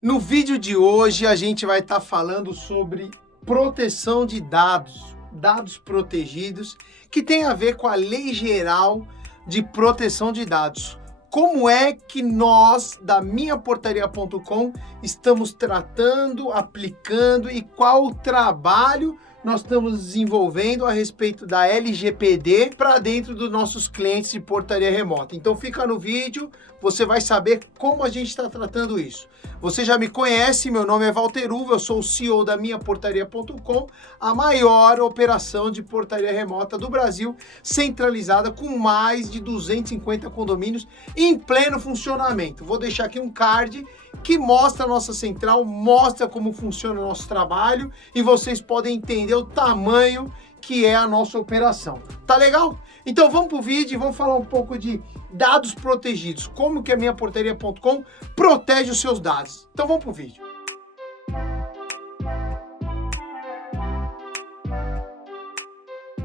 No vídeo de hoje a gente vai estar falando sobre proteção de dados, dados protegidos, que tem a ver com a Lei Geral de Proteção de Dados. Como é que nós, da minhaportaria.com, estamos tratando, aplicando e qual o trabalho nós estamos desenvolvendo a respeito da LGPD para dentro dos nossos clientes de portaria remota. Então fica no vídeo, você vai saber como a gente está tratando isso. Você já me conhece, meu nome é Walter Uva, eu sou o CEO da minhaportaria.com, a maior operação de portaria remota do Brasil, centralizada com mais de 250 condomínios em pleno funcionamento. Vou deixar aqui um card que mostra a nossa central, mostra como funciona o nosso trabalho e vocês podem entender o tamanho que é a nossa operação. Tá legal? Então vamos pro vídeo e vamos falar um pouco de dados protegidos. Como que a minhaportaria.com protege os seus dados. Então vamos pro vídeo.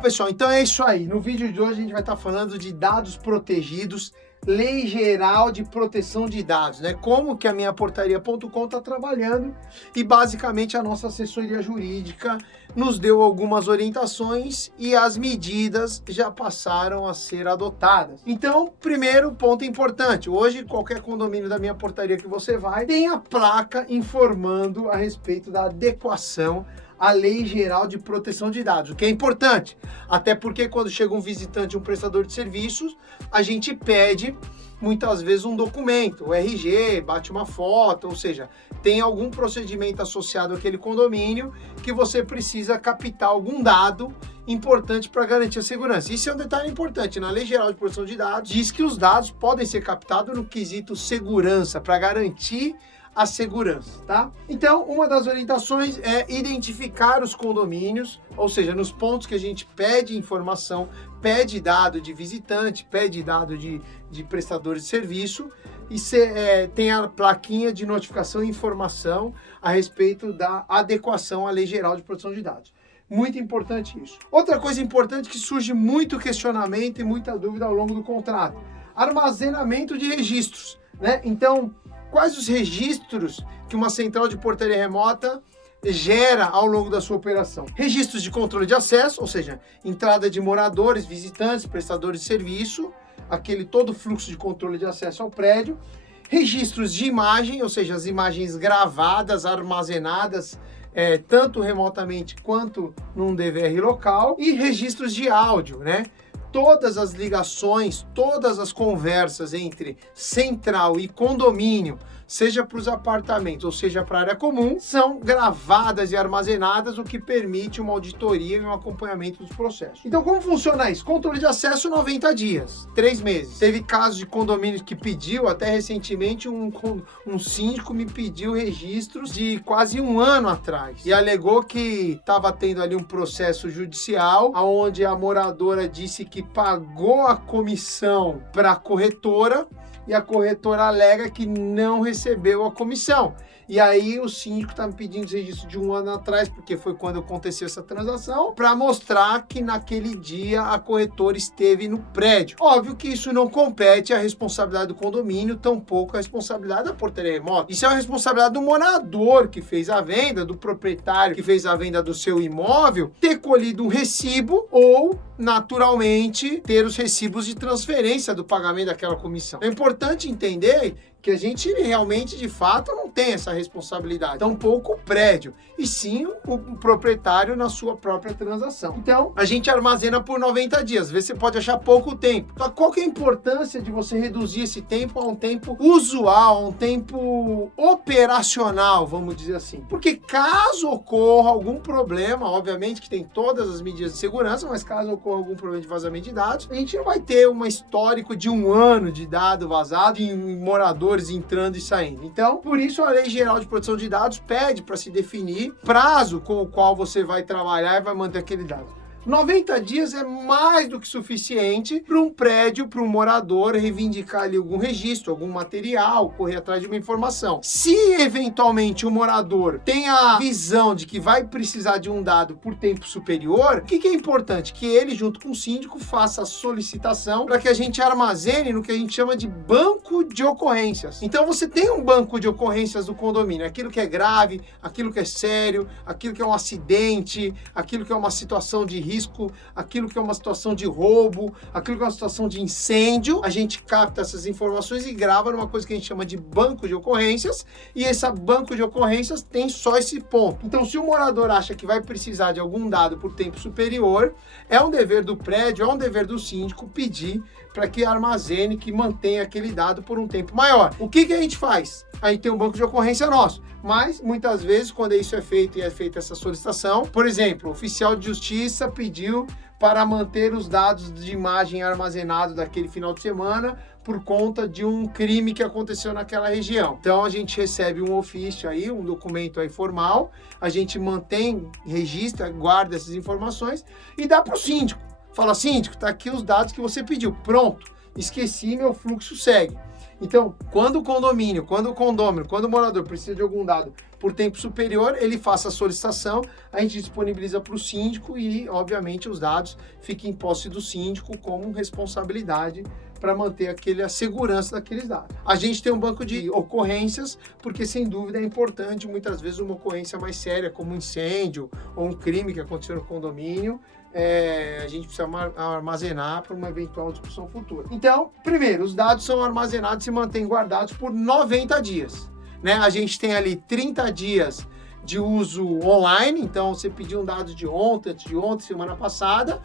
Pessoal, então é isso aí. No vídeo de hoje a gente vai estar falando de dados protegidos, Lei Geral de Proteção de Dados, né? Como que a minhaportaria.com está trabalhando e basicamente a nossa assessoria jurídica nos deu algumas orientações e as medidas já passaram a ser adotadas. Então, primeiro ponto importante, hoje qualquer condomínio da Minha Portaria que você vai tem a placa informando a respeito da adequação a Lei Geral de Proteção de Dados, o que é importante, até porque quando chega um visitante, um prestador de serviços, a gente pede muitas vezes um documento, o RG, bate uma foto, ou seja, tem algum procedimento associado àquele condomínio que você precisa captar algum dado importante para garantir a segurança. Isso é um detalhe importante. Na Lei Geral de Proteção de Dados, diz que os dados podem ser captados no quesito segurança, para garantir a segurança, tá? Então, uma das orientações é identificar os condomínios, ou seja, nos pontos que a gente pede informação, pede dado de visitante, pede dado de prestador de serviço, e tem a plaquinha de notificação e informação a respeito da adequação à Lei Geral de Proteção de Dados. Muito importante isso. Outra coisa importante que surge muito questionamento e muita dúvida ao longo do contrato: armazenamento de registros, né? Então, quais os registros que uma central de portaria remota gera ao longo da sua operação? Registros de controle de acesso, ou seja, entrada de moradores, visitantes, prestadores de serviço, aquele todo fluxo de controle de acesso ao prédio. Registros de imagem, ou seja, as imagens gravadas, armazenadas, tanto remotamente quanto num DVR local. E registros de áudio, né? Todas as ligações, todas as conversas entre central e condomínio, seja para os apartamentos ou seja para a área comum, são gravadas e armazenadas, o que permite uma auditoria e um acompanhamento dos processos. Então, como funciona isso? Controle de acesso 90 dias, 3 meses. Teve casos de condomínios que pediu, até recentemente um síndico me pediu registros de quase 1 ano atrás e alegou que estava tendo ali um processo judicial onde a moradora disse que pagou a comissão para a corretora e a corretora alega que não recebeu a comissão. E aí o síndico está me pedindo esse registro de 1 ano atrás, porque foi quando aconteceu essa transação, para mostrar que naquele dia a corretora esteve no prédio. Óbvio que isso não compete à responsabilidade do condomínio, tampouco a responsabilidade da portaria remota. Isso é a responsabilidade do morador que fez a venda, do proprietário que fez a venda do seu imóvel, ter colhido um recibo ou, naturalmente, ter os recibos de transferência do pagamento daquela comissão. É importante entender que a gente realmente, de fato, não tem essa responsabilidade. Tampouco o prédio, e sim o proprietário na sua própria transação. Então, a gente armazena por 90 dias. Às vezes você pode achar pouco tempo. Então, qual que é a importância de você reduzir esse tempo a um tempo usual, a um tempo operacional, vamos dizer assim? Porque caso ocorra algum problema, obviamente que tem todas as medidas de segurança, mas caso ocorra algum problema de vazamento de dados, a gente não vai ter um histórico de 1 ano de dado vazado, de moradores entrando e saindo. Então, por isso a Lei Geral de Proteção de Dados pede para se definir prazo com o qual você vai trabalhar e vai manter aquele dado. 90 dias é mais do que suficiente para um prédio, para um morador reivindicar ali algum registro, algum material, correr atrás de uma informação. Se eventualmente o morador tem a visão de que vai precisar de um dado por tempo superior, o que é importante? Que ele, junto com o síndico, faça a solicitação para que a gente armazene no que a gente chama de banco de ocorrências. Então você tem um banco de ocorrências do condomínio, aquilo que é grave, aquilo que é sério, aquilo que é um acidente, aquilo que é uma situação de risco, aquilo que é uma situação de roubo, aquilo que é uma situação de incêndio. A gente capta essas informações e grava numa coisa que a gente chama de banco de ocorrências, e esse banco de ocorrências tem só esse ponto. Então, se o morador acha que vai precisar de algum dado por tempo superior, é um dever do prédio, é um dever do síndico pedir para que armazene, que mantenha aquele dado por um tempo maior. O que a gente faz? A gente tem um banco de ocorrência nosso, mas muitas vezes quando isso é feito e é feita essa solicitação, por exemplo, o oficial de justiça pediu para manter os dados de imagem armazenados daquele final de semana por conta de um crime que aconteceu naquela região. Então a gente recebe um ofício aí, um documento aí formal, a gente mantém, registra, guarda essas informações e dá para o síndico. Fala, síndico, tá aqui os dados que você pediu. Pronto, esqueci, meu fluxo segue. Então, quando o condomínio, quando o morador precisa de algum dado por tempo superior, ele faça a solicitação, a gente disponibiliza para o síndico e, obviamente, os dados fiquem em posse do síndico como responsabilidade para manter a segurança daqueles dados. A gente tem um banco de ocorrências, porque sem dúvida é importante, muitas vezes, uma ocorrência mais séria, como um incêndio ou um crime que aconteceu no condomínio, a gente precisa armazenar para uma eventual discussão futura. Então, primeiro, os dados são armazenados e se mantêm guardados por 90 dias. Né? A gente tem ali 30 dias de uso online, então você pediu um dado de ontem, antes de ontem, semana passada.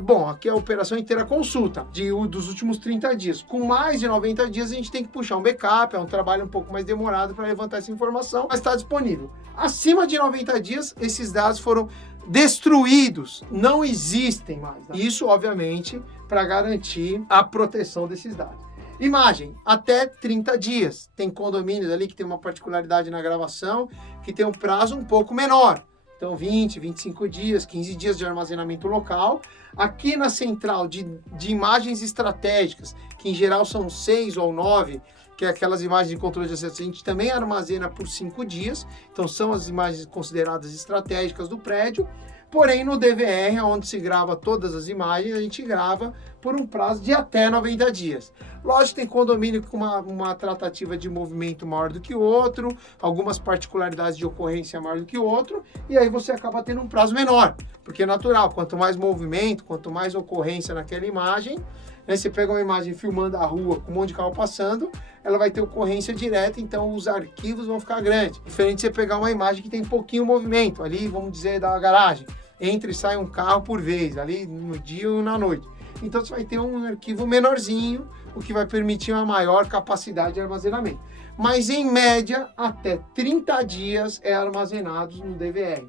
Bom, aqui é a operação inteira consulta dos últimos 30 dias. Com mais de 90 dias, a gente tem que puxar um backup, é um trabalho um pouco mais demorado para levantar essa informação, mas está disponível. Acima de 90 dias, esses dados foram destruídos, não existem mais. Né? Isso, obviamente, para garantir a proteção desses dados. Imagem, até 30 dias. Tem condomínios ali que tem uma particularidade na gravação, que tem um prazo um pouco menor. Então, 20, 25 dias, 15 dias de armazenamento local. Aqui na central de imagens estratégicas, que em geral são 6 ou 9, que é aquelas imagens de controle de acesso, a gente também armazena por 5 dias. Então, são as imagens consideradas estratégicas do prédio. Porém, no DVR, onde se grava todas as imagens, a gente grava por um prazo de até 90 dias. Lógico, tem condomínio com uma tratativa de movimento maior do que o outro, algumas particularidades de ocorrência maior do que o outro, e aí você acaba tendo um prazo menor, porque é natural, quanto mais movimento, quanto mais ocorrência naquela imagem, né, você pega uma imagem filmando a rua com um monte de carro passando, ela vai ter ocorrência direta, então os arquivos vão ficar grandes. Diferente de você pegar uma imagem que tem pouquinho movimento, ali, vamos dizer, da garagem. Entra e sai um carro por vez, ali no dia ou na noite. Então você vai ter um arquivo menorzinho, o que vai permitir uma maior capacidade de armazenamento. Mas em média, até 30 dias é armazenado no DVR.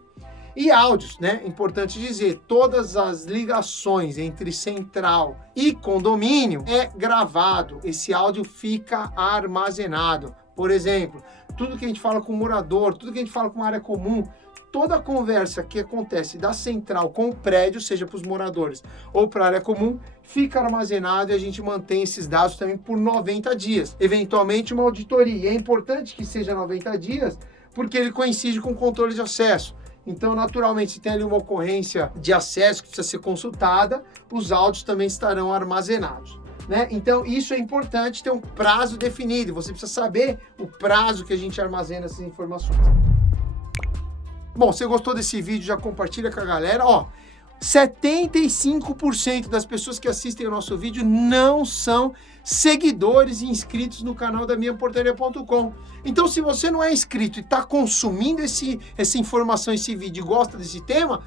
E áudios, né? Importante dizer, todas as ligações entre central e condomínio é gravado. Esse áudio fica armazenado. Por exemplo, tudo que a gente fala com o morador, tudo que a gente fala com a área comum, toda a conversa que acontece da central com o prédio, seja para os moradores ou para a área comum, fica armazenado e a gente mantém esses dados também por 90 dias. Eventualmente uma auditoria. É importante que seja 90 dias, porque ele coincide com o controle de acesso. Então, naturalmente, se tem ali uma ocorrência de acesso que precisa ser consultada, os áudios também estarão armazenados. Né? Então, isso é importante, ter um prazo definido. Você precisa saber o prazo que a gente armazena essas informações. Bom, se você gostou desse vídeo, já compartilha com a galera. 75% das pessoas que assistem o nosso vídeo não são seguidores e inscritos no canal da minhaportaria.com. Então, se você não é inscrito e está consumindo essa informação, esse vídeo e gosta desse tema,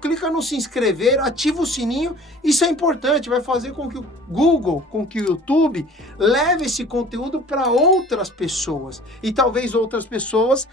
clica no se inscrever, ativa o sininho. Isso é importante, vai fazer com que o Google, com que o YouTube leve esse conteúdo para outras pessoas. E talvez outras pessoas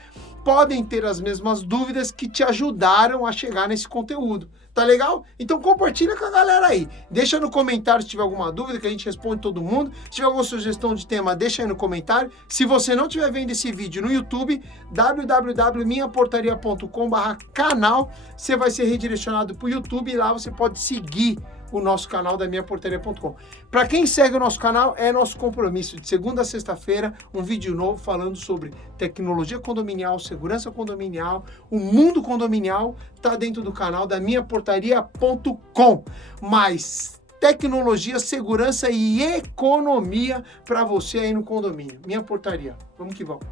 podem ter as mesmas dúvidas que te ajudaram a chegar nesse conteúdo. Tá legal? Então compartilha com a galera aí. Deixa no comentário se tiver alguma dúvida, que a gente responde todo mundo. Se tiver alguma sugestão de tema, deixa aí no comentário. Se você não estiver vendo esse vídeo no YouTube, www.minhaportaria.com/canal, você vai ser redirecionado para o YouTube e lá você pode seguir o nosso canal da minhaportaria.com. Para quem segue o nosso canal, é nosso compromisso de segunda a sexta-feira, um vídeo novo falando sobre tecnologia condominial, segurança condominial, o mundo condominial, tá dentro do canal da minhaportaria.com. Mais tecnologia, segurança e economia para você aí no condomínio. Minha Portaria. Vamos que vamos.